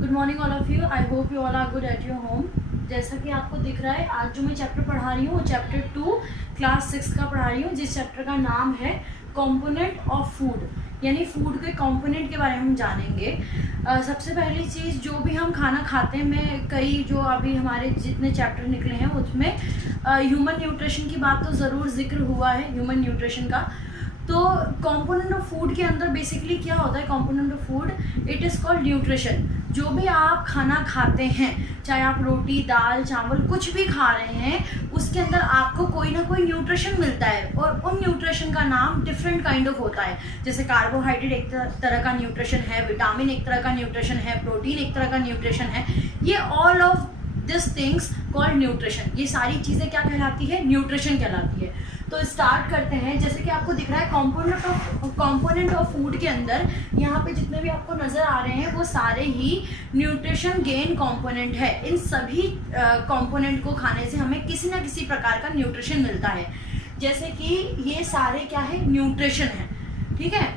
Good morning all of you. I hope you all are good at your home. जैसा कि आपको दिख रहा है, आज जो मैं चैप्टर पढ़ा रही हूँ वो चैप्टर 2 क्लास 6 का पढ़ा रही हूँ, जिस चैप्टर का नाम है कंपोनेंट ऑफ फूड, यानी फूड के कंपोनेंट के बारे में हम जानेंगे। सबसे पहली चीज़, जो भी हम खाना खाते हैं, मैं कई जो अभी हमारे जितने चैप्टर निकले हैं उसमें ह्यूमन न्यूट्रिशन की बात तो ज़रूर जिक्र हुआ है, ह्यूमन न्यूट्रिशन का। तो कंपोनेंट ऑफ फूड के अंदर बेसिकली क्या होता है, component of food it is called nutrition. जो भी आप खाना खाते हैं, चाहे आप रोटी दाल चावल कुछ भी खा रहे हैं, उसके अंदर आपको कोई ना कोई न्यूट्रिशन मिलता है, और उन न्यूट्रिशन का नाम डिफरेंट काइंड ऑफ होता है। जैसे कार्बोहाइड्रेट एक तरह का न्यूट्रिशन है, विटामिन एक तरह का न्यूट्रिशन है, प्रोटीन एक तरह का न्यूट्रिशन है। ये all of this things called nutrition, ये सारी चीज़ें क्या कहलाती है, न्यूट्रिशन कहलाती है। तो स्टार्ट करते हैं। जैसे कि आपको दिख रहा है कंपोनेंट ऑफ फूड के अंदर यहाँ पे जितने भी आपको नज़र आ रहे हैं वो सारे ही न्यूट्रिशन गेन कंपोनेंट है। इन सभी कंपोनेंट को खाने से हमें किसी ना किसी प्रकार का न्यूट्रिशन मिलता है। जैसे कि ये सारे क्या है, न्यूट्रिशन है, ठीक है।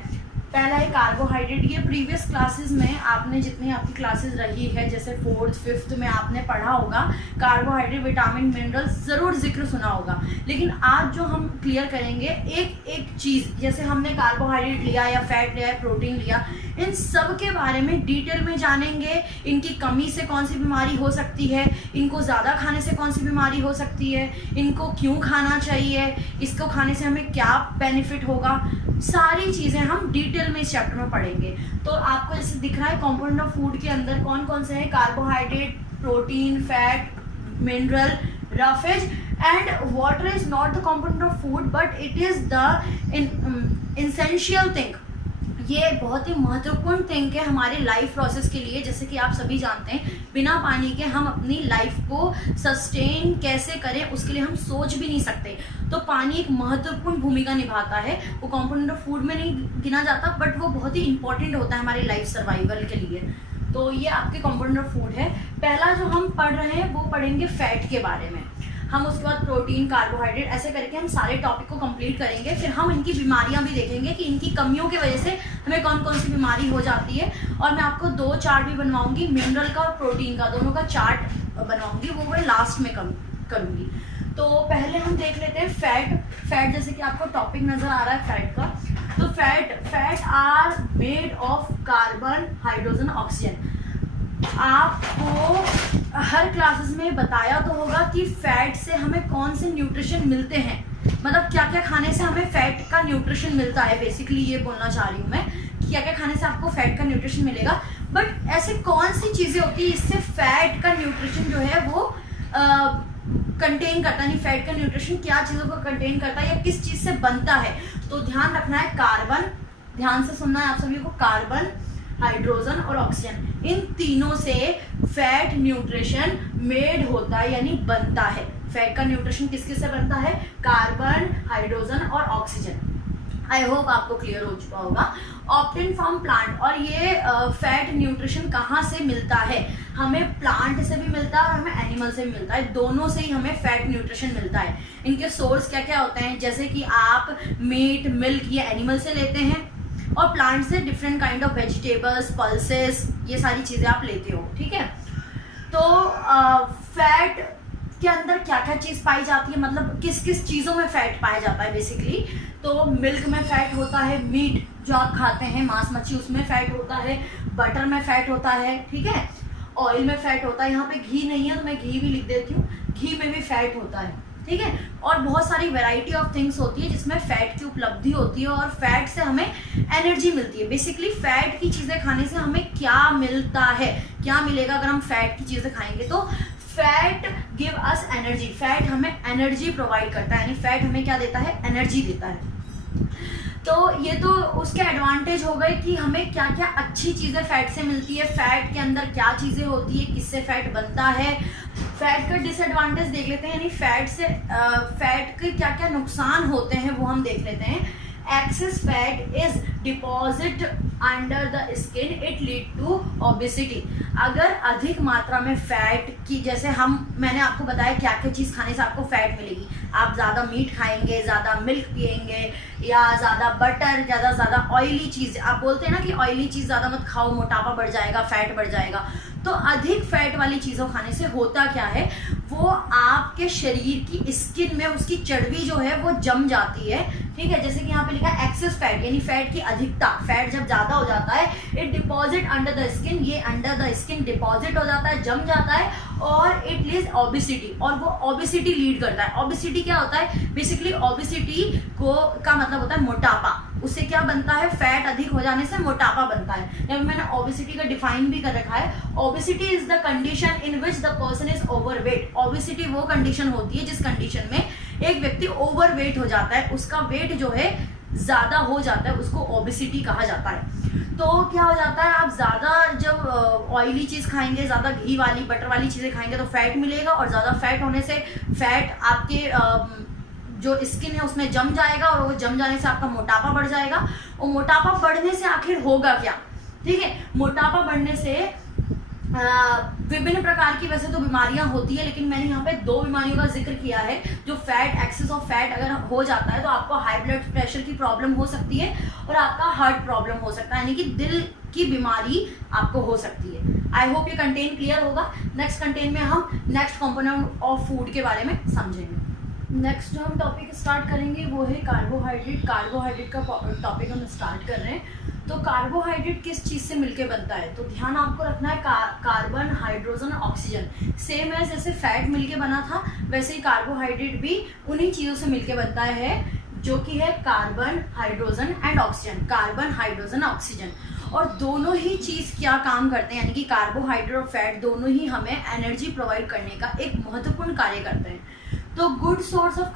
पहला है कार्बोहाइड्रेट। ये प्रीवियस क्लासेस में आपने जितनी आपकी क्लासेस रही है, जैसे 4th 5th में आपने पढ़ा होगा, कार्बोहाइड्रेट विटामिन मिनरल ज़रूर जिक्र सुना होगा। लेकिन आज जो हम क्लियर करेंगे एक एक चीज़, जैसे हमने कार्बोहाइड्रेट लिया या फैट लिया या प्रोटीन लिया, इन सब के बारे में डिटेल में जानेंगे। इनकी कमी से कौन सी बीमारी हो सकती है, इनको ज़्यादा खाने से कौन सी बीमारी हो सकती है, इनको क्यों खाना चाहिए, इसको खाने से हमें क्या बेनिफिट होगा, सारी चीज़ें हम डिटेल में इस चैप्टर में पढ़ेंगे। तो आपको जैसे दिख रहा है कंपोनेंट ऑफ फूड के अंदर कौन कौन से हैं, carbohydrate, protein, fat, mineral, roughage and water is not the component of food but it is the essential thing. ये बहुत ही महत्वपूर्ण थिंग है हमारे लाइफ प्रोसेस के लिए। जैसे कि आप सभी जानते हैं, बिना पानी के हम अपनी लाइफ को सस्टेन कैसे करें उसके लिए हम सोच भी नहीं सकते। तो पानी एक महत्वपूर्ण भूमिका निभाता है। वो कंपोनेंट ऑफ फूड में नहीं गिना जाता, बट वो बहुत ही इंपॉर्टेंट होता है हमारी लाइफ सर्वाइवल के लिए। तो ये आपके कंपोनेंट ऑफ फूड है। पहला जो हम पढ़ रहे हैं वो पढ़ेंगे फैट के बारे में। हम उसके बाद प्रोटीन, कार्बोहाइड्रेट, ऐसे करके हम सारे टॉपिक को कंप्लीट करेंगे। फिर हम इनकी बीमारियां भी देखेंगे कि इनकी कमियों की वजह से हमें कौन कौन सी बीमारी हो जाती है। और मैं आपको 2 चार्ट भी बनवाऊंगी, मिनरल का और प्रोटीन का, दोनों का चार्ट बनवाऊंगी, वो मैं लास्ट में करूंगी। तो पहले हम देख लेते हैं फैट। जैसे कि आपको टॉपिक नजर आ रहा है फैट का, तो fat are made of carbon, hydrogen, oxygen. आपको हर क्लासेस में बताया तो होगा कि फैट से हमें कौन से न्यूट्रिशन मिलते हैं, मतलब क्या क्या खाने से हमें फैट का न्यूट्रिशन मिलता है। बेसिकली ये बोलना चाह रही हूँ मैं कि क्या क्या खाने से आपको फैट का न्यूट्रिशन मिलेगा। बट ऐसे कौन सी चीज़ें होती है इससे फैट का न्यूट्रिशन जो है वो कंटेन करता है, यानी फैट का न्यूट्रिशन क्या चीज़ों को कंटेन करता है या किस चीज़ से बनता है। तो ध्यान रखना है, कार्बन, ध्यान से सुनना है आप सभी को, कार्बन, हाइड्रोजन और ऑक्सीजन, इन तीनों से फैट न्यूट्रिशन मेड होता है, यानी बनता है। फैट का न्यूट्रिशन किस किस से बनता है, कार्बन, हाइड्रोजन और ऑक्सीजन। आई होप आपको क्लियर हो चुका होगा। ऑप्टेन फ्रॉम प्लांट, और ये फैट न्यूट्रिशन कहाँ से मिलता है, हमें प्लांट से भी मिलता है और हमें एनिमल से भी मिलता है, दोनों से ही हमें फैट न्यूट्रिशन मिलता है। इनके सोर्स क्या क्या होते हैं, जैसे कि आप मीट, मिल्क ये एनिमल से लेते हैं, और प्लांट से different kind of vegetables, pulses, ये सारी चीज़ें आप लेते हो, ठीक है। तो फैट के अंदर क्या क्या चीज़ पाई जाती है, मतलब किस किस चीज़ों में फैट पाया जाता है बेसिकली। तो मिल्क में फैट होता है, मीट जो आप खाते हैं, मांस मच्छी, उसमें फैट होता है, बटर में फैट होता है, ठीक है, ऑयल में फैट होता है। यहाँ पे घी नहीं है तो मैं घी भी लिख देती हूँ, घी में भी फैट होता है, ठीक है। और बहुत सारी वैरायटी ऑफ थिंग्स होती है जिसमें फैट की उपलब्धि होती है, और फैट से हमें एनर्जी मिलती है। बेसिकली फैट की चीज़ें खाने से हमें क्या मिलता है, क्या मिलेगा अगर हम फैट की चीज़ें खाएंगे, तो fat give us energy. Fat हमें एनर्जी प्रोवाइड करता है, यानी फैट हमें क्या देता है, एनर्जी देता है। तो ये तो उसके एडवांटेज हो गए कि हमें क्या क्या अच्छी चीज़ें फैट से मिलती है, फैट के अंदर क्या चीज़ें होती है, किससे फैट बनता है। फैट का डिसएडवांटेज देख लेते हैं, यानी फैट से फैट के क्या क्या नुकसान होते हैं वो हम देख लेते हैं। excess fat is deposit under the skin, it lead to obesity. अगर अधिक मात्रा में फैट की, जैसे मैंने आपको बताया क्या क्या चीज़ खाने से आपको फैट मिलेगी, आप ज़्यादा मीट खाएंगे, ज़्यादा मिल्क पिएंगे, या ज़्यादा बटर, ज़्यादा ऑयली चीज़, आप बोलते हैं ना कि ऑयली चीज़ ज़्यादा मत खाओ, मोटापा बढ़ जाएगा, फैट बढ़ जाएगा। तो अधिक फैट वाली चीज़ों खाने से होता क्या है, वो आपके शरीर की स्किन में उसकी चर्बी जो है वो जम जाती है, ठीक है। जैसे कि यहाँ पे लिखा है एक्सेस फैट, यानी फैट की अधिकता, फैट जब ज़्यादा हो जाता है, it deposit under the skin, ये अंडर द स्किन डिपॉजिट हो जाता है, जम जाता है, और इट लीड्स ओबेसिटी, और वो ओबेसिटी लीड करता है। ओबेसिटी क्या होता है, बेसिकली ओबेसिटी का मतलब होता है मोटापा। उससे क्या बनता है, फैट अधिक हो जाने से मोटापा बनता है। यहाँ पे मैंने ओबेसिटी का डिफाइन भी कर रखा है, obesity is the condition in which the person is overweight. Obesity वो कंडीशन होती है जिस कंडीशन में एक व्यक्ति ओवरवेट हो जाता है, उसका वेट जो है ज्यादा हो जाता है, उसको ओबेसिटी कहा जाता है। तो क्या हो जाता है, आप ज़्यादा जब ऑयली चीज़ खाएंगे, ज़्यादा घी वाली बटर वाली चीज़ें खाएंगे तो फैट मिलेगा, और ज़्यादा फैट होने से फैट आपके जो स्किन है उसमें जम जाएगा, और वो जम जाने से आपका मोटापा बढ़ जाएगा। और मोटापा बढ़ने से आखिर होगा क्या, ठीक है। मोटापा बढ़ने से विभिन्न प्रकार की वैसे तो बीमारियां होती है, लेकिन मैंने यहाँ पे 2 बीमारियों का जिक्र किया है। जो फैट, एक्सेस ऑफ फैट अगर हो जाता है तो आपको हाई ब्लड प्रेशर की प्रॉब्लम हो सकती है, और आपका हार्ट प्रॉब्लम हो सकता है, यानी कि दिल की बीमारी आपको हो सकती है। आई होप ये कंटेंट क्लियर होगा। नेक्स्ट कंटेंट में हम नेक्स्ट कंपोनेंट ऑफ फूड के बारे में समझेंगे। नेक्स्ट जो हम टॉपिक स्टार्ट करेंगे वो है कार्बोहाइड्रेट। कार्बोहाइड्रेट का टॉपिक हम स्टार्ट कर रहे हैं। तो कार्बोहाइड्रेट किस चीज़ से मिलके बनता है, तो ध्यान आपको रखना है, कार्बन, हाइड्रोजन, ऑक्सीजन। सेम है जैसे फैट मिलके बना था, वैसे ही कार्बोहाइड्रेट भी उन्हीं चीज़ों से मिलके बनता है, जो कि है carbon, hydrogen and oxygen. Carbon, hydrogen, oxygen, और दोनों ही चीज़ क्या काम करते हैं, यानी कि कार्बोहाइड्रेट और फैट दोनों ही हमें एनर्जी प्रोवाइड करने का एक महत्वपूर्ण कार्य करते हैं। तो गुड सोर्स ऑफ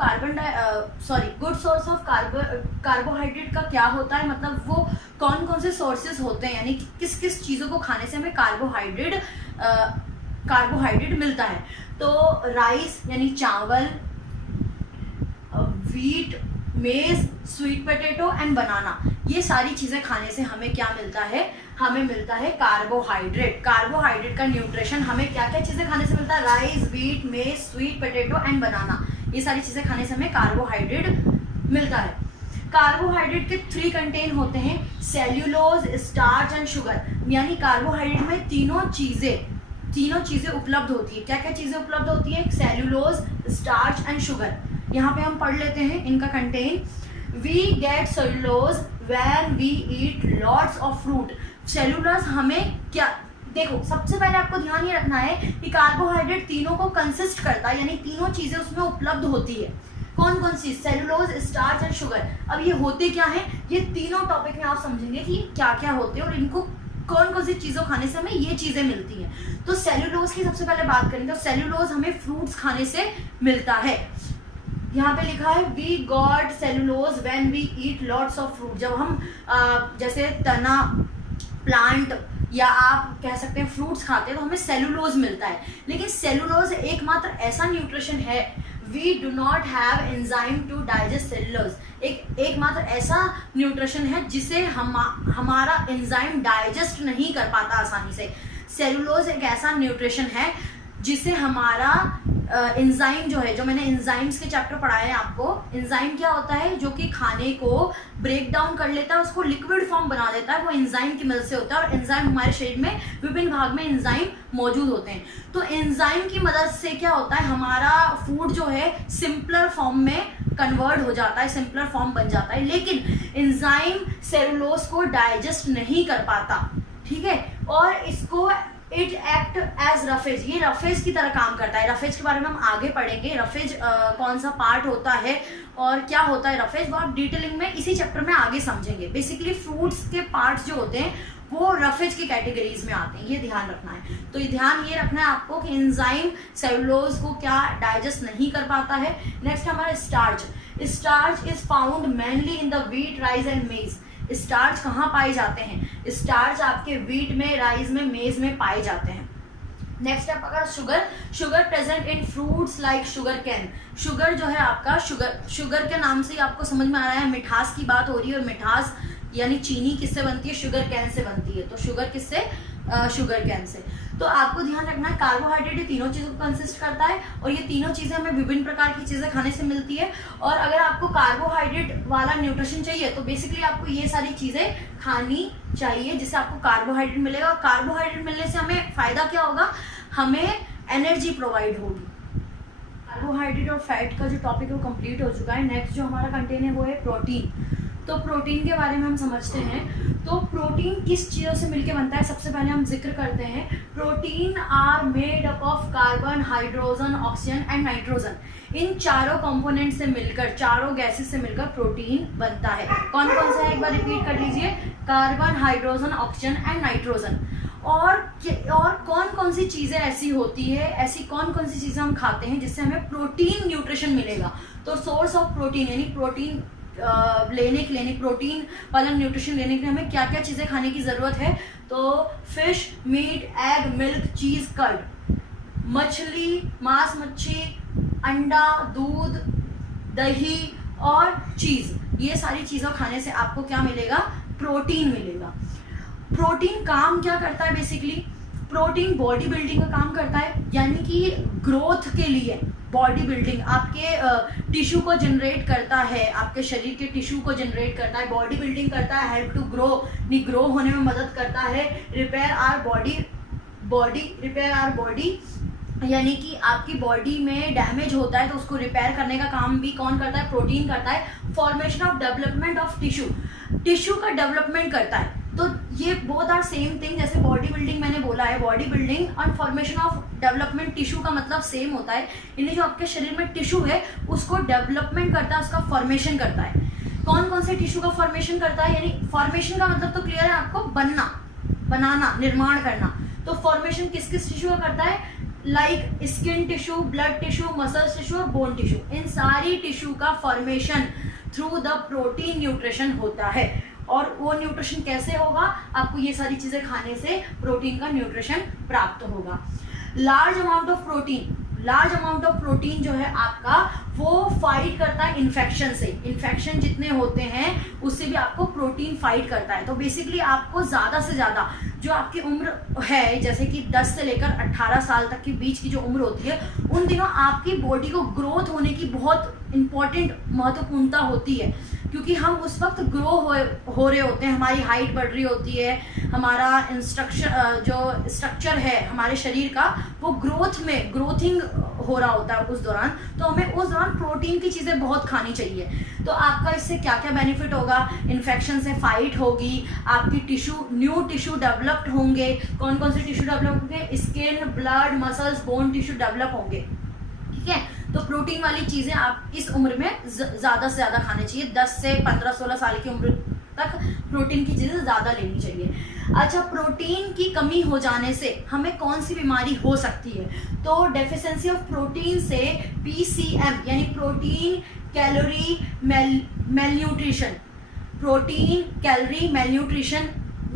कार्बोहाइड्रेट का क्या होता है, मतलब वो कौन कौन से सोर्सेज होते हैं, यानी कि किस किस चीज़ों को खाने से हमें कार्बोहाइड्रेट मिलता है। तो राइस यानी चावल, व्हीट, मेज, स्वीट पोटैटो एंड बनाना, ये सारी चीज़ें खाने से हमें क्या मिलता है, हमें मिलता है कार्बोहाइड्रेट। कार्बोहाइड्रेट का न्यूट्रिशन हमें क्या क्या चीज़ें खाने से मिलता है, राइस, व्हीट, मेज, स्वीट पोटैटो एंड बनाना, ये सारी चीज़ें खाने से हमें कार्बोहाइड्रेट मिलता है। कार्बोहाइड्रेट के 3 कंटेन होते हैं, सेल्यूलोज, स्टार्च एंड शुगर, यानी कार्बोहाइड्रेट में तीनों चीज़ें उपलब्ध होती है। क्या क्या चीज़ें उपलब्ध होती है, सेल्यूलोज, स्टार्च एंड शुगर। यहाँ पे हम पढ़ लेते हैं इनका content. We get cellulose when we eat lots of fruit. Cellulose हमें क्या, देखो सबसे पहले आपको ध्यान ये रखना है कि कार्बोहाइड्रेट तीनों को कंसिस्ट करता है, यानी तीनों चीज़ें उसमें उपलब्ध होती है। कौन कौन सी, सेल्यूलोज, स्टार्च एंड शुगर। अब ये होते क्या हैं, ये तीनों टॉपिक में आप समझेंगे कि क्या क्या होते हैं और इनको कौन कौन सी चीज़ों खाने से हमें ये चीज़ें मिलती हैं। तो सेल्यूलोज की सबसे पहले बात करें तो सेल्यूलोज हमें फ्रूट्स खाने से मिलता है। यहाँ पे लिखा है we got cellulose when we eat lots of fruit. जब हम जैसे तना, प्लांट या आप कह सकते हैं फ्रूट्स खाते हैं तो हमें सेल्यूलोज मिलता है। लेकिन सेल्यूलोज एकमात्र ऐसा न्यूट्रिशन है, we do not have enzyme to digest cellulose. एकमात्र ऐसा न्यूट्रिशन है जिसे हमारा एंजाइम डाइजेस्ट नहीं कर पाता आसानी से। सेल्यूलोज एक ऐसा न्यूट्रिशन है जिसे हमारा एंजाइम जो है, जो मैंने एंजाइम्स के चैप्टर पढ़ाए हैं आपको, एंजाइम क्या होता है, जो कि खाने को ब्रेक डाउन कर लेता है, उसको लिक्विड फॉर्म बना देता है, वो एंजाइम की मदद से होता है। और एंजाइम हमारे शरीर में विभिन्न भाग में एंजाइम मौजूद होते हैं। तो एंजाइम की मदद से क्या होता है, हमारा फूड जो है सिंपलर फॉर्म में कन्वर्ट हो जाता है, सिंपलर फॉर्म बन जाता है। लेकिन एंजाइम सेलुलोज को डाइजेस्ट नहीं कर पाता, ठीक है, और इसको इट एक्ट एज रफेज, ये रफेज की तरह काम करता है। रफेज के बारे में हम आगे पढ़ेंगे, रफेज कौन सा पार्ट होता है और क्या होता है रफेज, वो आप डिटेलिंग में इसी चैप्टर में आगे समझेंगे। बेसिकली फ्रूट्स के पार्ट्स जो होते हैं वो रफेज की कैटेगरीज में आते हैं, ये ध्यान रखना है। तो ये ध्यान ये रखना है आपको कि एंजाइम सेलुलोज को क्या डाइजेस्ट नहीं कर पाता है। नेक्स्ट हमारा starch. Starch is found mainly in the wheat, rice and मेज। स्टार्च कहाँ पाए जाते हैं, स्टार्च आपके व्हीट में, राइस में, मेज में पाए जाते हैं। नेक्स्ट है अगर sugar, sugar present in fruits like sugar cane. Sugar जो है आपका, शुगर के नाम से ही आपको समझ में आ रहा है मिठास की बात हो रही है, और मिठास यानी चीनी किससे बनती है, शुगर कैन से बनती है। तो शुगर किससे, शुगर कैन से। तो आपको ध्यान रखना है कार्बोहाइड्रेट ये तीनों चीज़ों को कंसिस्ट करता है, और ये तीनों चीज़ें हमें विभिन्न प्रकार की चीज़ें खाने से मिलती है। और अगर आपको कार्बोहाइड्रेट वाला न्यूट्रिशन चाहिए तो बेसिकली आपको ये सारी चीज़ें खानी चाहिए, जिससे आपको कार्बोहाइड्रेट मिलेगा। कार्बोहाइड्रेट मिलने से हमें फ़ायदा क्या होगा, हमें एनर्जी प्रोवाइड होगी। कार्बोहाइड्रेट और फैट का जो टॉपिक है वो कंप्लीट हो चुका है। नेक्स्ट जो हमारा कंटेंट है वो है प्रोटीन। तो प्रोटीन के बारे में हम समझते हैं। तो प्रोटीन किस चीज़ों से मिलके बनता है, सबसे पहले हम जिक्र करते हैं। Protein are made up of carbon, hydrogen, oxygen and nitrogen. इन चारों कंपोनेंट से मिलकर, चारों गैसेस से मिलकर प्रोटीन बनता है। कौन कौन सा है, एक बार रिपीट कर लीजिए, carbon, hydrogen, oxygen and nitrogen. और कौन कौन सी चीज़ें ऐसी होती है, ऐसी कौन कौन सी चीज़ें हम खाते हैं जिससे हमें प्रोटीन न्यूट्रिशन मिलेगा। तो सोर्स ऑफ प्रोटीन यानी प्रोटीन लेने के लिए, प्रोटीन वाला न्यूट्रिशन लेने के लिए हमें क्या क्या चीज़ें खाने की ज़रूरत है। तो फिश, मीट, एग, मिल्क, चीज़, कर्ड, मछली, मांस, मच्छी, अंडा, दूध, दही और चीज़, ये सारी चीज़ों खाने से आपको क्या मिलेगा, प्रोटीन मिलेगा। प्रोटीन काम क्या करता है, बेसिकली प्रोटीन बॉडी बिल्डिंग का काम करता है, यानी कि ग्रोथ के लिए बॉडी बिल्डिंग, आपके टिश्यू को जनरेट करता है, आपके शरीर के टिश्यू को जनरेट करता है, बॉडी बिल्डिंग करता है, हेल्प टू ग्रो होने में मदद करता है, रिपेयर आवर बॉडी यानी कि आपकी बॉडी में डैमेज होता है तो उसको रिपेयर करने का काम भी कौन करता है, प्रोटीन करता है। Formation of development of tissue का डेवलपमेंट करता है। तो ये बोथ आर सेम थिंग, जैसे बॉडी बिल्डिंग मैंने बोला है, बॉडी बिल्डिंग और फॉर्मेशन ऑफ डेवलपमेंट टिश्यू का मतलब सेम होता है। यानी जो आपके शरीर में टिश्यू है उसको डेवलपमेंट करता है, उसका फॉर्मेशन करता है। कौन कौन से टिश्यू का फॉर्मेशन करता है, यानी फॉर्मेशन का मतलब तो क्लियर है आपको, बनाना, निर्माण करना। तो फॉर्मेशन किस किस टिश्यू का करता है, like skin tissue, blood tissue, muscles tissue और बोन टिश्यू। इन सारी टिश्यू का formation through the protein nutrition होता है। और वो न्यूट्रिशन कैसे होगा, आपको ये सारी चीज़ें खाने से प्रोटीन का न्यूट्रिशन प्राप्त होगा। लार्ज अमाउंट ऑफ प्रोटीन जो है आपका, वो फाइट करता है इन्फेक्शन से। इन्फेक्शन जितने होते हैं उससे भी आपको प्रोटीन फाइट करता है। तो बेसिकली आपको ज़्यादा से ज़्यादा जो आपकी उम्र है, जैसे कि 10 से लेकर 18 साल तक के बीच की जो उम्र होती है, उन दिनों आपकी बॉडी को ग्रोथ होने की बहुत इम्पॉर्टेंट महत्वपूर्णता होती है, क्योंकि हम उस वक्त ग्रो हो रहे होते हैं, हमारी हाइट बढ़ रही होती है, हमारा जो स्ट्रक्चर है हमारे शरीर का वो ग्रोथिंग हो रहा होता है उस दौरान। तो हमें उस दौरान प्रोटीन की चीज़ें बहुत खानी चाहिए। तो आपका इससे क्या क्या बेनिफिट होगा, इन्फेक्शन से फाइट होगी, आपकी न्यू टिश्यू डेवलप्ड होंगे। कौन कौन से टिश्यू डेवलप होंगे, skin, blood, muscles, bone tissue develop होंगे। ठीक है, तो प्रोटीन वाली चीज़ें आप इस उम्र में ज़्यादा से ज़्यादा खाने चाहिए। 10 से 15-16 साल की उम्र तक प्रोटीन की चीज़ें ज़्यादा लेनी चाहिए। अच्छा, प्रोटीन की कमी हो जाने से हमें कौन सी बीमारी हो सकती है, तो डेफिशिएंसी ऑफ प्रोटीन से PCM यानी प्रोटीन कैलोरी मेलन्यूट्रिशन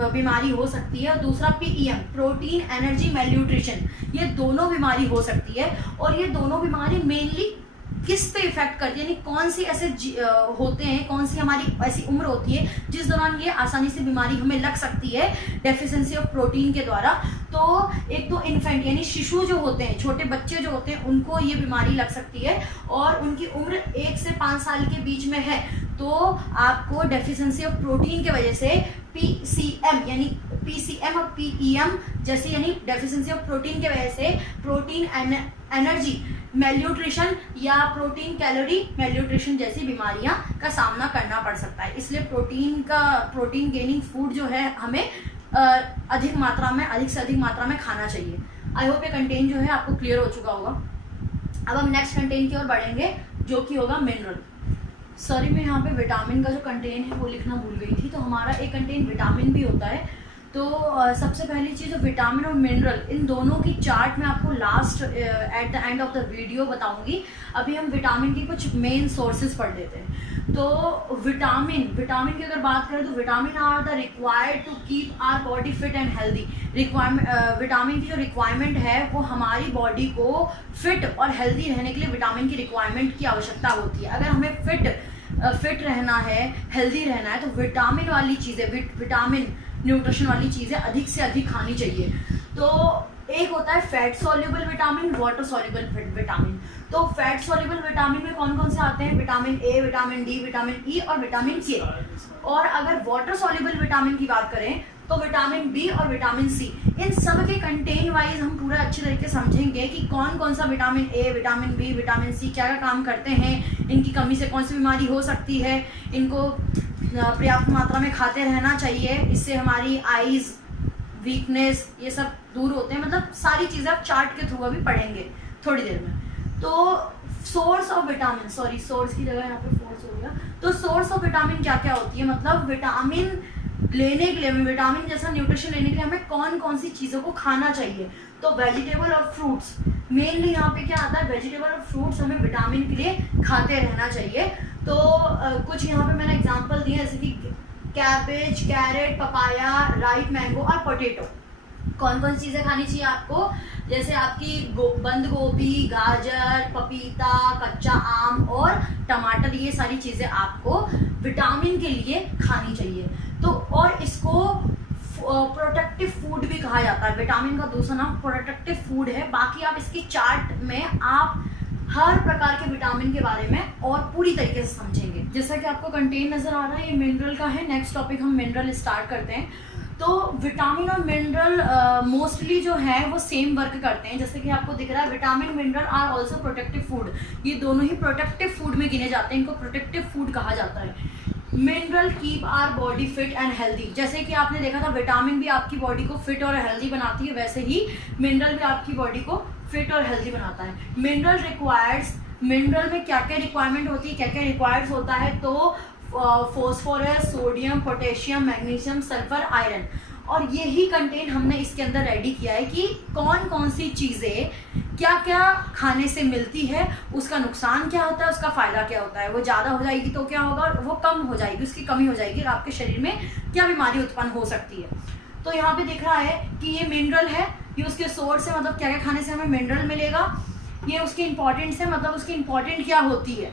बीमारी हो सकती है। और दूसरा PEM प्रोटीन एनर्जी मेलन्यूट्रिशन, ये दोनों बीमारी हो सकती है। और ये दोनों बीमारी मेनली किस पे इफेक्ट करती है, यानी कौन सी ऐसे होते हैं, कौन सी हमारी ऐसी उम्र होती है जिस दौरान ये आसानी से बीमारी हमें लग सकती है डेफिशिएंसी ऑफ प्रोटीन के द्वारा। तो एक तो इन्फेंट यानी शिशु जो होते हैं, छोटे बच्चे जो होते हैं, उनको ये बीमारी लग सकती है और उनकी उम्र 1 से 5 साल के बीच में है तो आपको डेफिशिएंसी ऑफ प्रोटीन की वजह से PCM यानी PCM और PEM जैसे यानी डेफिशिएंसी ऑफ प्रोटीन की वजह से प्रोटीन एनर्जी मेलन्यूट्रिशन या प्रोटीन कैलोरी मेलन्यूट्रिशन जैसी बीमारियां का सामना करना पड़ सकता है। इसलिए प्रोटीन गेनिंग फूड जो है हमें अधिक से अधिक मात्रा में खाना चाहिए। आई होप ये कंटेंट जो है आपको क्लियर हो चुका होगा। अब हम नेक्स्ट कंटेंट की ओर बढ़ेंगे जो कि होगा मिनरल। सॉरी, मैं यहाँ पे विटामिन का जो कंटेंट है वो लिखना भूल गई थी। तो हमारा एक कंटेंट विटामिन भी होता है। तो सबसे पहली चीज़ विटामिन और मिनरल, इन दोनों की चार्ट मैं आपको last at the end of the video बताऊंगी। अभी हम विटामिन की कुछ मेन सोर्सेज पढ़ लेते हैं। तो विटामिन की अगर बात करें तो vitamin are the required to keep our body fit and healthy. Vitamin की जो रिक्वायरमेंट है वो हमारी बॉडी को फिट और हेल्दी रहने के लिए विटामिन की रिक्वायरमेंट की आवश्यकता होती है। अगर हमें फिट रहना है, हेल्दी रहना है, तो विटामिन वाली चीज़ें, विटामिन न्यूट्रिशन वाली चीज़ें अधिक से अधिक खानी चाहिए। तो एक होता है fat soluble vitamin, water soluble vitamin. तो फैट सॉल्युबल विटामिन में कौन कौन से आते हैं? Vitamin A, vitamin D, vitamin E और विटामिन के। और अगर वाटर सॉल्युबल विटामिन की बात करें तो विटामिन बी और विटामिन सी। इन सब के कंटेन वाइज हम पूरा अच्छे तरीके से समझेंगे कि कौन कौन सा vitamin A, vitamin B, vitamin C क्या क्या काम करते हैं, इनकी कमी से कौन सी बीमारी हो सकती है, इनको पर्याप्त मात्रा में खाते रहना चाहिए, इससे हमारी आईज वीकनेस ये सब दूर होते हैं। मतलब सारी चीज़ें आप चार्ट के थ्रू अभी पढ़ेंगे थोड़ी देर में। तो source of vitamin, sorry source की जगह यहाँ पे फोर्स हो गया। तो सोर्स ऑफ विटामिन क्या क्या होती है, मतलब विटामिन लेने के लिए, विटामिन जैसा न्यूट्रिशन लेने के लिए हमें कौन कौन सी चीज़ों को खाना चाहिए। तो वेजिटेबल और फ्रूट्स मेनली यहाँ पे क्या आता है, वेजिटेबल और फ्रूट्स हमें विटामिन के लिए खाते रहना चाहिए। तो कुछ यहाँ पे मैंने एग्जांपल दिए जैसे कि cabbage, carrot, papaya, right mango और पोटैटो। कौन कौन सी चीज़ें खानी चाहिए आपको, जैसे आपकी बंद गोभी, गाजर, पपीता, कच्चा आम और टमाटर, ये सारी चीज़ें आपको विटामिन के लिए खानी चाहिए। तो और इसको प्रोटेक्टिव फूड भी कहा जाता है। विटामिन का दूसरा नाम प्रोटेक्टिव फूड है। बाकी आप इसकी चार्ट में आप हर प्रकार के विटामिन के बारे में और पूरी तरीके से समझेंगे। जैसा कि आपको कंटेन नजर आ रहा है, ये मिनरल का है। नेक्स्ट टॉपिक हम मिनरल स्टार्ट करते हैं। तो विटामिन और मिनरल मोस्टली जो है वो सेम वर्क करते हैं। जैसे कि आपको दिख रहा है vitamin, mineral are also protective food. ये दोनों ही प्रोटेक्टिव फूड में गिने जाते हैं, इनको प्रोटेक्टिव फूड कहा जाता है। Mineral keep our body fit and healthy. जैसे कि आपने देखा था विटामिन भी आपकी बॉडी को फिट और हेल्दी बनाती है, वैसे ही मिनरल भी आपकी बॉडी को फिट और हेल्दी बनाता है। मिनरल रिक्वायर्स, मिनरल में क्या क्या रिक्वायरमेंट होती है, क्या क्या रिक्वायर्स होता है, तो phosphorus, sodium, potassium, magnesium, sulphur, iron. और यही कंटेंट हमने इसके अंदर रेडी किया है कि कौन कौन सी चीज़ें क्या क्या खाने से मिलती है, उसका नुकसान क्या होता है, उसका फ़ायदा क्या होता है। वो ज़्यादा हो जाएगी तो क्या होगा, वो कम हो जाएगी, उसकी कमी हो जाएगी और आपके शरीर में क्या बीमारी उत्पन्न हो सकती है। तो यहाँ पे दिख रहा है कि ये मिनरल है, ये उसके सोर्स है, मतलब क्या क्या खाने से हमें मिनरल मिलेगा। ये उसकी इंपॉर्टेंस है, मतलब उसकी इंपॉर्टेंट क्या होती है,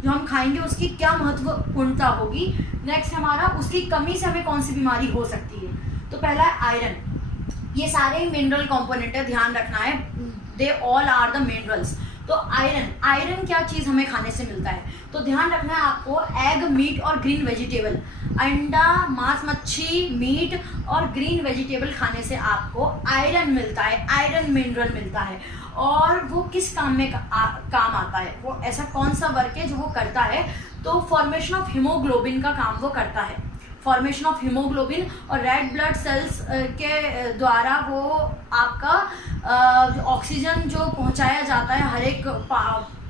जो हम खाएंगे उसकी क्या महत्वपूर्णता होगी। नेक्स्ट हमारा उसकी कमी से हमें कौन सी बीमारी हो सकती है। तो पहला है आयरन। ये सारे मिनरल कंपोनेंट है, ध्यान रखना है, they all are the minerals. तो आयरन क्या चीज़ हमें खाने से मिलता है, तो ध्यान रखना है आपको, एग, मीट और ग्रीन वेजिटेबल, अंडा, मांस, मच्छी, मीट और ग्रीन वेजिटेबल खाने से आपको आयरन मिलता है, आयरन मिनरल मिलता है। और वो किस काम में काम आता है, वो ऐसा कौन सा वर्क है जो वो करता है, तो फॉर्मेशन ऑफ हीमोग्लोबिन का काम वो करता है। फॉर्मेशन ऑफ हीमोग्लोबिन और रेड ब्लड सेल्स के द्वारा वो आपका ऑक्सीजन जो पहुंचाया जाता है हर एक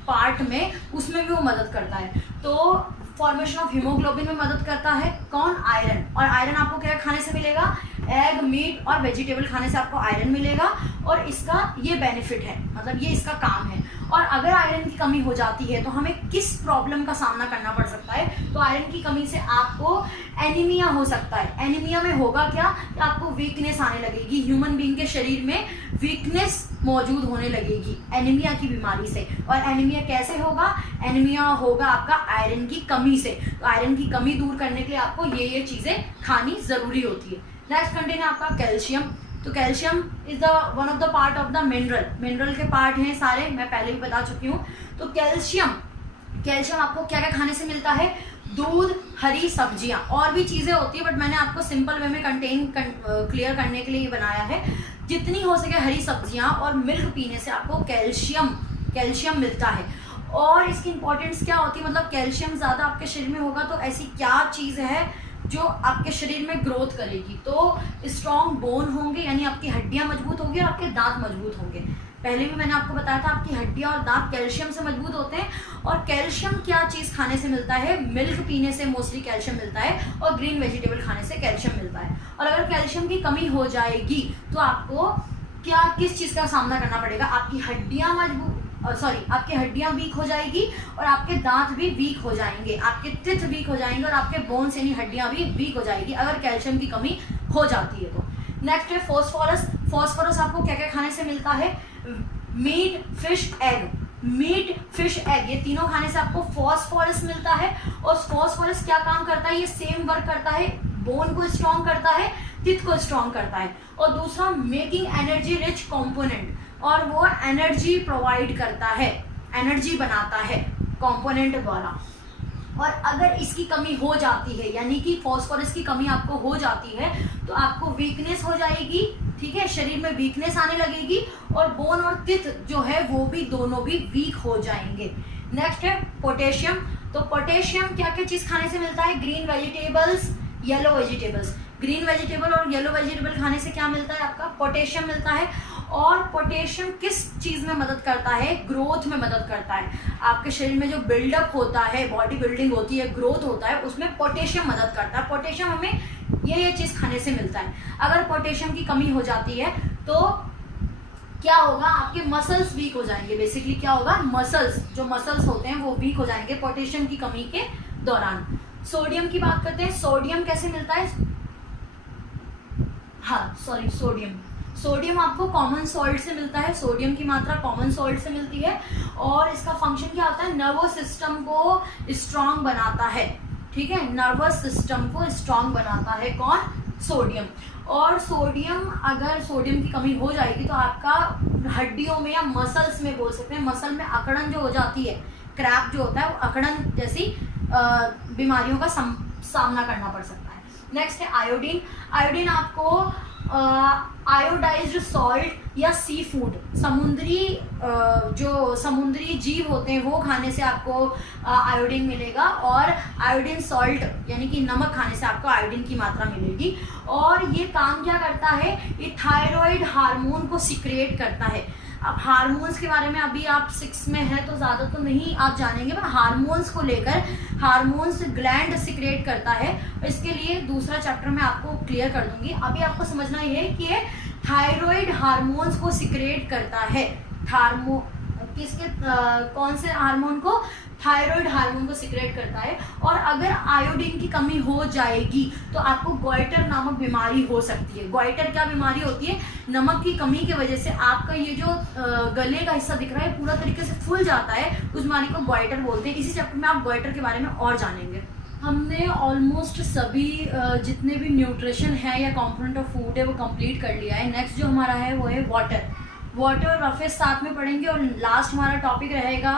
पार्ट में, उसमें भी वो मदद करता है। तो फॉर्मेशन ऑफ हीमोग्लोबिन में मदद करता है कौन, आयरन। और आयरन आपको क्या खाने से मिलेगा, एग, मीट और वेजिटेबल खाने से आपको आयरन मिलेगा। और इसका ये बेनिफिट है, मतलब ये इसका काम है। और अगर आयरन की कमी हो जाती है तो हमें किस प्रॉब्लम का सामना करना पड़ सकता है, तो आयरन की कमी से आपको एनीमिया हो सकता है। एनीमिया में होगा क्या, कि आपको वीकनेस आने लगेगी, ह्यूमन बीइंग के शरीर में वीकनेस मौजूद होने लगेगी एनीमिया की बीमारी से। और एनीमिया कैसे होगा, एनीमिया होगा आपका आयरन की कमी से। तो आयरन की कमी दूर करने के लिए आपको ये चीज़ें खानी ज़रूरी होती है। नेक्स्ट कंटेन है आपका कैल्शियम। तो calcium is the one of the part of the mineral. Mineral के पार्ट हैं सारे, मैं पहले भी बता चुकी हूँ। तो कैल्शियम आपको क्या क्या खाने से मिलता है, दूध, हरी सब्जियाँ, और भी चीज़ें होती है बट मैंने आपको सिंपल वे में क्लियर करने के लिए बनाया है। जितनी हो सके हरी सब्जियाँ और मिल्क पीने से आपको कैल्शियम मिलता है। और इसकी इंपॉर्टेंस क्या होती है, मतलब कैल्शियम ज़्यादा आपके शरीर में होगा तो ऐसी क्या चीज़ है जो आपके शरीर में ग्रोथ करेगी। तो स्ट्रॉन्ग बोन होंगे, यानी आपकी हड्डियां मजबूत होंगी और आपके दांत मजबूत होंगे। पहले भी मैंने आपको बताया था आपकी हड्डियां और दांत कैल्शियम से मजबूत होते हैं। और कैल्शियम क्या चीज़ खाने से मिलता है? मिल्क पीने से मोस्टली कैल्शियम मिलता है, और ग्रीन वेजिटेबल खाने से कैल्शियम मिलता है। और अगर कैल्शियम की कमी हो जाएगी तो आपको किस चीज़ का सामना करना पड़ेगा? आपकी हड्डियां आपकी हड्डियां वीक हो जाएगी और आपके दांत भी वीक हो जाएंगे, आपके टिथ वीक हो जाएंगे और आपके बोन्स यानी हड्डियां भी वीक हो जाएगी अगर कैल्शियम की कमी हो जाती है तो। नेक्स्ट है फॉस्फोरस। फॉस्फोरस आपको क्या क्या खाने से मिलता है? Meat, fish, egg. Meat, fish, egg, ये तीनों खाने से आपको फॉस्फोरस मिलता है। और फॉस्फोरस क्या काम करता है? ये सेम वर्क करता है, बोन को स्ट्रॉन्ग करता है, टिथ को स्ट्रॉन्ग करता है। और दूसरा मेकिंग एनर्जी रिच कंपोनेंट, और वो एनर्जी प्रोवाइड करता है, एनर्जी बनाता है कंपोनेंट द्वारा। और अगर इसकी कमी हो जाती है, यानी कि फॉस्फोरस की कमी आपको हो जाती है, तो आपको वीकनेस हो जाएगी, ठीक है, शरीर में वीकनेस आने लगेगी और बोन और टिथ जो है वो भी दोनों भी वीक हो जाएंगे। नेक्स्ट है पोटेशियम। तो पोटेशियम क्या क्या चीज खाने से मिलता है? Green vegetables, yellow vegetables. Green vegetable और येलो वेजिटेबल खाने से क्या मिलता है? आपका पोटेशियम मिलता है। और पोटेशियम किस चीज में मदद करता है? ग्रोथ में मदद करता है। आपके शरीर में जो बिल्डअप होता है, बॉडी बिल्डिंग होती है, ग्रोथ होता है, उसमें पोटेशियम मदद करता है। पोटेशियम हमें ये चीज खाने से मिलता है। अगर पोटेशियम की कमी हो जाती है तो क्या होगा? आपके मसल्स वीक हो जाएंगे। बेसिकली क्या होगा? जो मसल्स होते हैं वो वीक हो जाएंगे पोटेशियम की कमी के दौरान। सोडियम की बात करते हैं। सोडियम कैसे मिलता है? सोडियम आपको कॉमन सॉल्ट से मिलता है। सोडियम की मात्रा कॉमन सॉल्ट से मिलती है और इसका फंक्शन क्या होता है? नर्वस सिस्टम को स्ट्रांग बनाता है, ठीक है, नर्वस सिस्टम को स्ट्रांग बनाता है कौन? सोडियम। और अगर सोडियम की कमी हो जाएगी तो आपका हड्डियों में या मसल्स में बोल सकते हैं, मसल में अकड़न जो हो जाती है, क्रैप जो होता है, वो अकड़न जैसी बीमारियों का सामना करना पड़ सकता है। नेक्स्ट है आयोडीन। आयोडीन आपको आयोडाइज्ड सॉल्ट या सी फूड, जो समुद्री जीव होते हैं वो खाने से आपको आयोडीन मिलेगा। और आयोडीन सॉल्ट यानी कि नमक खाने से आपको आयोडीन की मात्रा मिलेगी। और ये काम क्या करता है? ये थायराइड हार्मोन को सिक्रेट करता है। अब हार्मोन्स के बारे में अभी आप 6 में है तो ज़्यादा तो नहीं आप जानेंगे, पर हार्मोन्स को लेकर, हार्मोन्स ग्लैंड सिक्रेट करता है। इसके लिए दूसरा चैप्टर में आपको क्लियर कर दूंगी। अभी आपको समझना ये है कि ये थायराइड हार्मोन्स को सिक्रेट करता है। कौन से हार्मोन को? थायराइड हार्मोन को सिक्रेट करता है। और अगर आयोडीन की कमी हो जाएगी तो आपको गॉइटर नामक बीमारी हो सकती है। गॉइटर क्या बीमारी होती है? नमक की कमी की वजह से आपका ये जो गले का हिस्सा दिख रहा है पूरा तरीके से फूल जाता है, उस बीमारी को गॉइटर बोलते हैं। इसी चैप्टर में आप गॉइटर के बारे में और जानेंगे। हमने ऑलमोस्ट सभी जितने भी न्यूट्रिशन है या कंपोनेंट ऑफ फूड है वो कंप्लीट कर लिया है। नेक्स्ट जो हमारा है वो है वाटर और रफेज साथ में पढ़ेंगे। और लास्ट हमारा टॉपिक रहेगा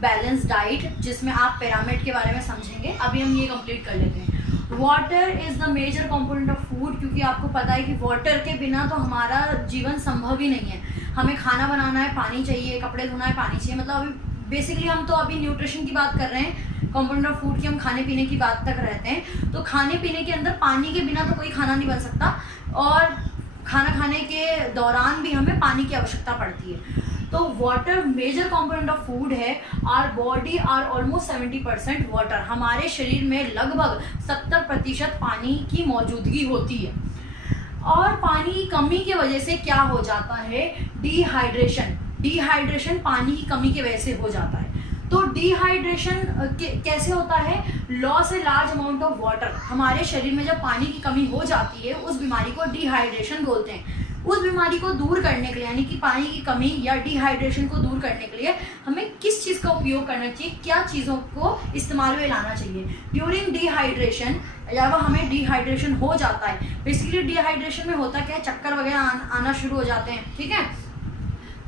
बैलेंस डाइट, जिसमें आप पिरामिड के बारे में समझेंगे। अभी हम ये कंप्लीट कर लेते हैं। Water is the major component of food, क्योंकि आपको पता है कि वाटर के बिना तो हमारा जीवन संभव ही नहीं है। हमें खाना बनाना है, पानी चाहिए, कपड़े धोना है, पानी चाहिए। मतलब अभी बेसिकली हम तो अभी न्यूट्रिशन की बात कर रहे हैं, कंपोनेंट ऑफ फूड की हम खाने पीने की बात तक रहते हैं। तो खाने पीने के अंदर पानी के बिना तो कोई खाना नहीं बन सकता, और खाना खाने के दौरान भी हमें पानी की आवश्यकता पड़ती है। तो water major component of food है। Our body are almost 70% water. हमारे शरीर में लगभग 70% पानी की मौजूदगी होती है। और पानी की कमी की वजह से क्या हो जाता है? डिहाइड्रेशन पानी की कमी की वजह से हो जाता है। तो डिहाइड्रेशन कैसे होता है? Loss a large amount of water. हमारे शरीर में जब पानी की कमी हो जाती है उस बीमारी को डिहाइड्रेशन बोलते हैं। उस बीमारी को दूर करने के लिए, यानी कि पानी की कमी या डिहाइड्रेशन को दूर करने के लिए हमें किस चीज़ का उपयोग करना चाहिए, क्या चीज़ों को इस्तेमाल में लाना चाहिए? ड्यूरिंग डिहाइड्रेशन, जब हमें डिहाइड्रेशन हो जाता है, बेसिकली डिहाइड्रेशन में होता क्या है? चक्कर वगैरह आना शुरू हो जाते हैं, ठीक है।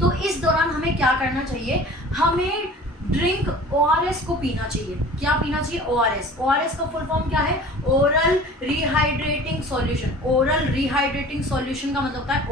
तो इस दौरान हमें क्या करना चाहिए? हमें ड्रिंक ORS को पीना चाहिए। क्या पीना चाहिए? ORS का फुल फॉर्म क्या है? Oral rehydrating solution. Oral rehydrating solution का मतलब होता है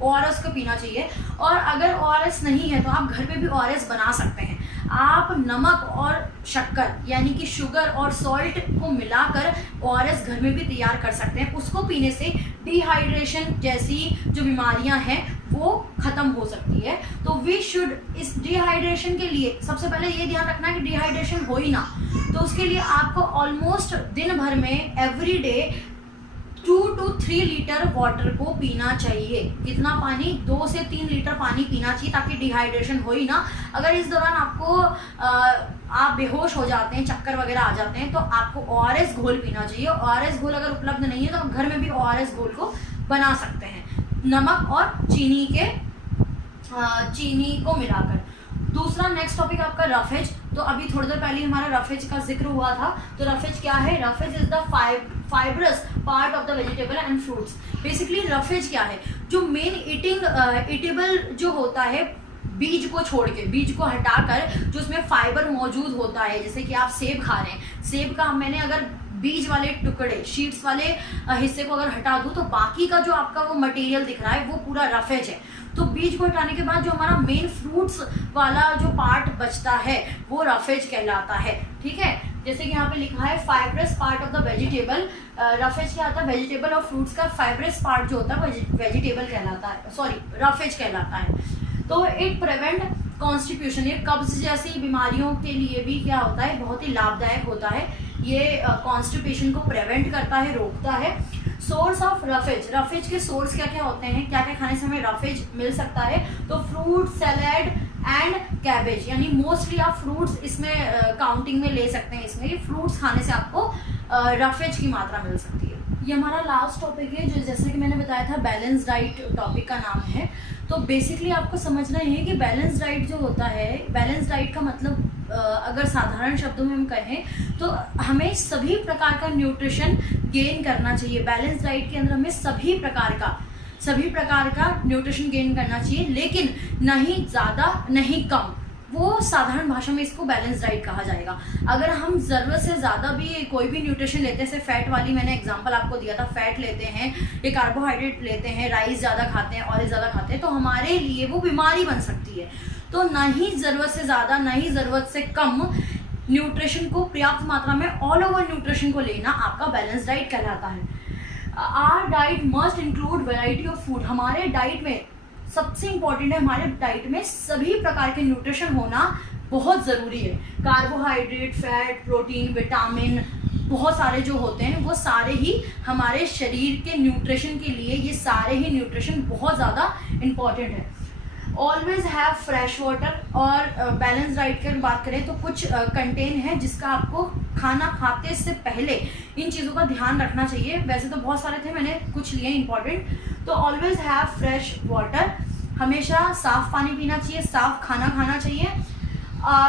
ORS को पीना चाहिए। और अगर ORS नहीं है तो आप घर पे भी ORS बना सकते हैं। आप नमक और शक्कर यानी कि शुगर और सॉल्ट को मिलाकर ORS घर में भी तैयार कर सकते हैं। उसको पीने से डिहाइड्रेशन जैसी जो बीमारियां हैं वो ख़त्म हो सकती है। तो वी शुड इस डिहाइड्रेशन के लिए सबसे पहले ये ध्यान रखना है कि डिहाइड्रेशन हो ही ना, तो उसके लिए आपको ऑलमोस्ट दिन भर में every day 2 to 3 litre water को पीना चाहिए। कितना पानी? 2 से 3 लीटर पानी पीना चाहिए ताकि डिहाइड्रेशन हो ही ना। अगर इस दौरान आपको आप बेहोश हो जाते हैं, चक्कर वगैरह आ जाते हैं, तो आपको ORS घोल पीना चाहिए। ORS घोल अगर उपलब्ध नहीं है तो घर में भी ORS घोल को बना सकते हैं, नमक और चीनी को मिलाकर। दूसरा नेक्स्ट टॉपिक आपका रफेज। तो अभी थोड़ी देर पहले हमारा रफेज का जिक्र हुआ था। तो रफेज क्या है? Roughage is the fibrous part of the vegetable and fruits. Basically roughage क्या है? जो मेन ईटेबल जो होता है, बीज को छोड़ के, बीज को हटाकर जो उसमें फाइबर मौजूद होता है, जैसे कि आप सेब खा रहे हैं, सेब का मैंने अगर बीज वाले टुकड़े, शीट्स वाले हिस्से को अगर हटा दूं तो बाकी का जो आपका वो मटेरियल दिख रहा है वो पूरा रफेज है। तो बीज को हटाने के बाद जो हमारा मेन फ्रूट्स वाला जो पार्ट बचता है वो रफेज कहलाता है। ठीक है, जैसे कि यहाँ पे लिखा है fibrous part of the vegetable. Roughage क्या होता है? वेजिटेबल और फ्रूट्स का फाइब्रस पार्ट जो होता है वेजिटेबल कहलाता है, सॉरी रफेज कहलाता है। तो इट प्रिवेंट कॉन्स्टिपेशन, ये कब्ज जैसी बीमारियों के लिए भी क्या होता है? बहुत ही लाभदायक होता है। ये कॉन्स्टिपेशन को प्रिवेंट करता है, रोकता है। सोर्स ऑफ रफेज, रफेज के सोर्स क्या क्या होते हैं, क्या क्या खाने से हमें रफेज मिल सकता है? तो फ्रूट, सैलेड एंड कैबेज, यानी मोस्टली आप फ्रूट्स इसमें काउंटिंग में ले सकते हैं। इसमें फ्रूट्स खाने से आपको रफेज की मात्रा मिल सकती है। ये हमारा लास्ट टॉपिक है, जो जैसे कि मैंने बताया था बैलेंस डाइट टॉपिक का नाम है। तो बेसिकली आपको समझना है कि बैलेंस डाइट जो होता है, बैलेंस डाइट का मतलब अगर साधारण शब्दों में हम कहें तो हमें सभी प्रकार का न्यूट्रिशन गेन करना चाहिए। बैलेंस डाइट के अंदर हमें सभी प्रकार का न्यूट्रिशन गेन करना चाहिए, लेकिन नहीं ज़्यादा नहीं कम। वो साधारण भाषा में इसको बैलेंस डाइट कहा जाएगा। अगर हम ज़रूरत से ज़्यादा भी कोई भी न्यूट्रिशन लेते हैं, जैसे फैट वाली मैंने एग्जांपल आपको दिया था, फैट लेते हैं या कार्बोहाइड्रेट लेते हैं, राइस ज़्यादा खाते हैं, ऑयल ज़्यादा खाते हैं, तो हमारे लिए वो बीमारी बन सकती है। तो ना ही ज़रूरत से ज़्यादा ना ही ज़रूरत से कम न्यूट्रिशन को पर्याप्त मात्रा में ऑल ओवर न्यूट्रिशन को लेना आपका बैलेंस डाइट कहलाता है। Our diet must include variety of food. हमारे डाइट में सबसे इम्पॉर्टेंट है, हमारे डाइट में सभी प्रकार के न्यूट्रिशन होना बहुत ज़रूरी है। कार्बोहाइड्रेट, फैट, प्रोटीन, विटामिन बहुत सारे जो होते हैं वो सारे ही हमारे शरीर के न्यूट्रिशन के लिए, ये सारे ही न्यूट्रिशन बहुत ज़्यादा इम्पॉर्टेंट है। Always have fresh water. और बैलेंस डाइट की बात करें तो कुछ कंटेन है जिसका आपको खाना खाते से पहले इन चीज़ों का ध्यान रखना चाहिए। वैसे तो बहुत सारे थे, मैंने कुछ लिए इंपॉर्टेंट। तो ऑलवेज हैव फ्रेश वाटर, हमेशा साफ़ पानी पीना चाहिए, साफ़ खाना खाना चाहिए।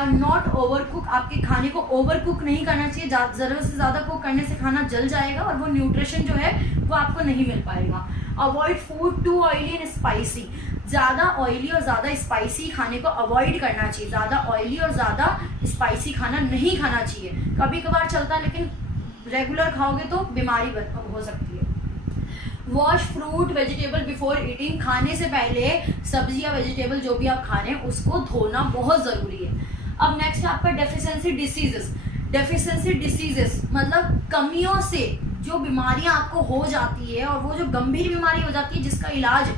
नॉट ओवर कुक, आपके खाने को ओवर कुक नहीं करना चाहिए। ज़रूरत से ज़्यादा कुक करने से खाना जल जाएगा और वो न्यूट्रिशन जो है वो आपको नहीं मिल पाएगा। Avoid food too oily and spicy, ज़्यादा ऑयली और ज़्यादा स्पाइसी खाने को अवॉइड करना चाहिए। ज़्यादा ऑयली और ज़्यादा स्पाइसी खाना नहीं खाना चाहिए। कभी कभार चलता है, लेकिन रेगुलर खाओगे तो बीमारी हो सकती है। Wash fruit vegetable before eating, खाने से पहले सब्जी या वेजिटेबल जो भी आप खा रहे हैं उसको धोना बहुत ज़रूरी है। अब नेक्स्ट आपका डेफिशिएंसी डिसीजेस। डेफिशिएंसी डिसीजेस मतलब कमियों से जो बीमारियां आपको हो जाती है और वो जो गंभीर बीमारी हो जाती है जिसका इलाज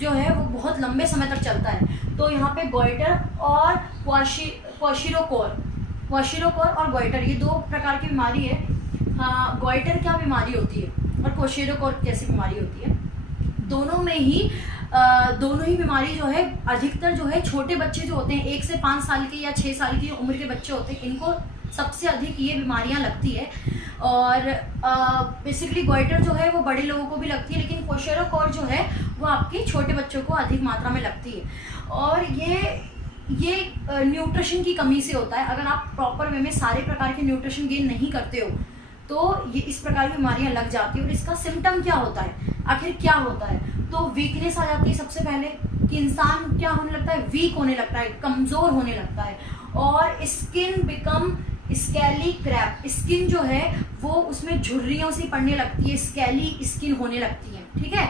जो है वो बहुत लंबे समय तक चलता है। तो यहाँ पे गोइटर और क्वाशिरोकोर और गोइटर, ये दो प्रकार की बीमारी है। हाँ, गोइटर क्या बीमारी होती है और क्वाशिरोकोर कैसी बीमारी होती है? दोनों ही बीमारी जो है अधिकतर जो है छोटे बच्चे जो होते हैं 1 से 5 साल के या 6 साल की उम्र के बच्चे होते हैं, इनको सबसे अधिक ये बीमारियां लगती है। और बेसिकली गोइटर जो है वो बड़े लोगों को भी लगती है, लेकिन क्वाशिरोकोर जो है वो आपके छोटे बच्चों को अधिक मात्रा में लगती है। और ये न्यूट्रिशन की कमी से होता है। अगर आप प्रॉपर वे में सारे प्रकार के न्यूट्रिशन गेन नहीं करते हो तो ये इस प्रकार की बीमारियां लग जाती है। और इसका सिम्टम क्या होता है, आखिर क्या होता है? तो वीकनेस आ जाती है सबसे पहले, कि इंसान क्या होने लगता है? वीक होने लगता है, कमज़ोर होने लगता है। और skin become scaly crap, skin जो है वो उसमें झुर्रियों सी पड़ने लगती है, स्केली स्किन होने लगती है। ठीक है,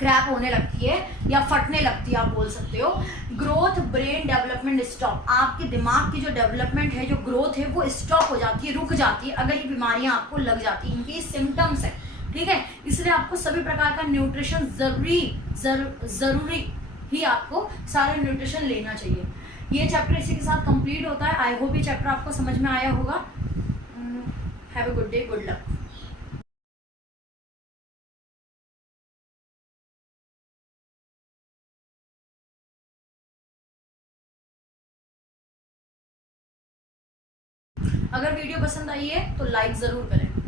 क्रैप होने लगती है या फटने लगती है, आप बोल सकते हो। ग्रोथ ब्रेन डेवलपमेंट स्टॉप, आपके दिमाग की जो डेवलपमेंट है, जो ग्रोथ है, वो स्टॉप हो जाती है, रुक जाती है अगर ये बीमारियां आपको लग जाती हैं, इनके सिम्टम्स है, ठीक है। इसलिए आपको सभी प्रकार का न्यूट्रिशन जरूरी ही आपको सारे न्यूट्रिशन लेना चाहिए। ये चैप्टर इसी के साथ कंप्लीट होता है। आई होप ये चैप्टर आपको समझ में आया होगा। Have a good day, good luck. अगर वीडियो पसंद आई है तो लाइक ज़रूर करें।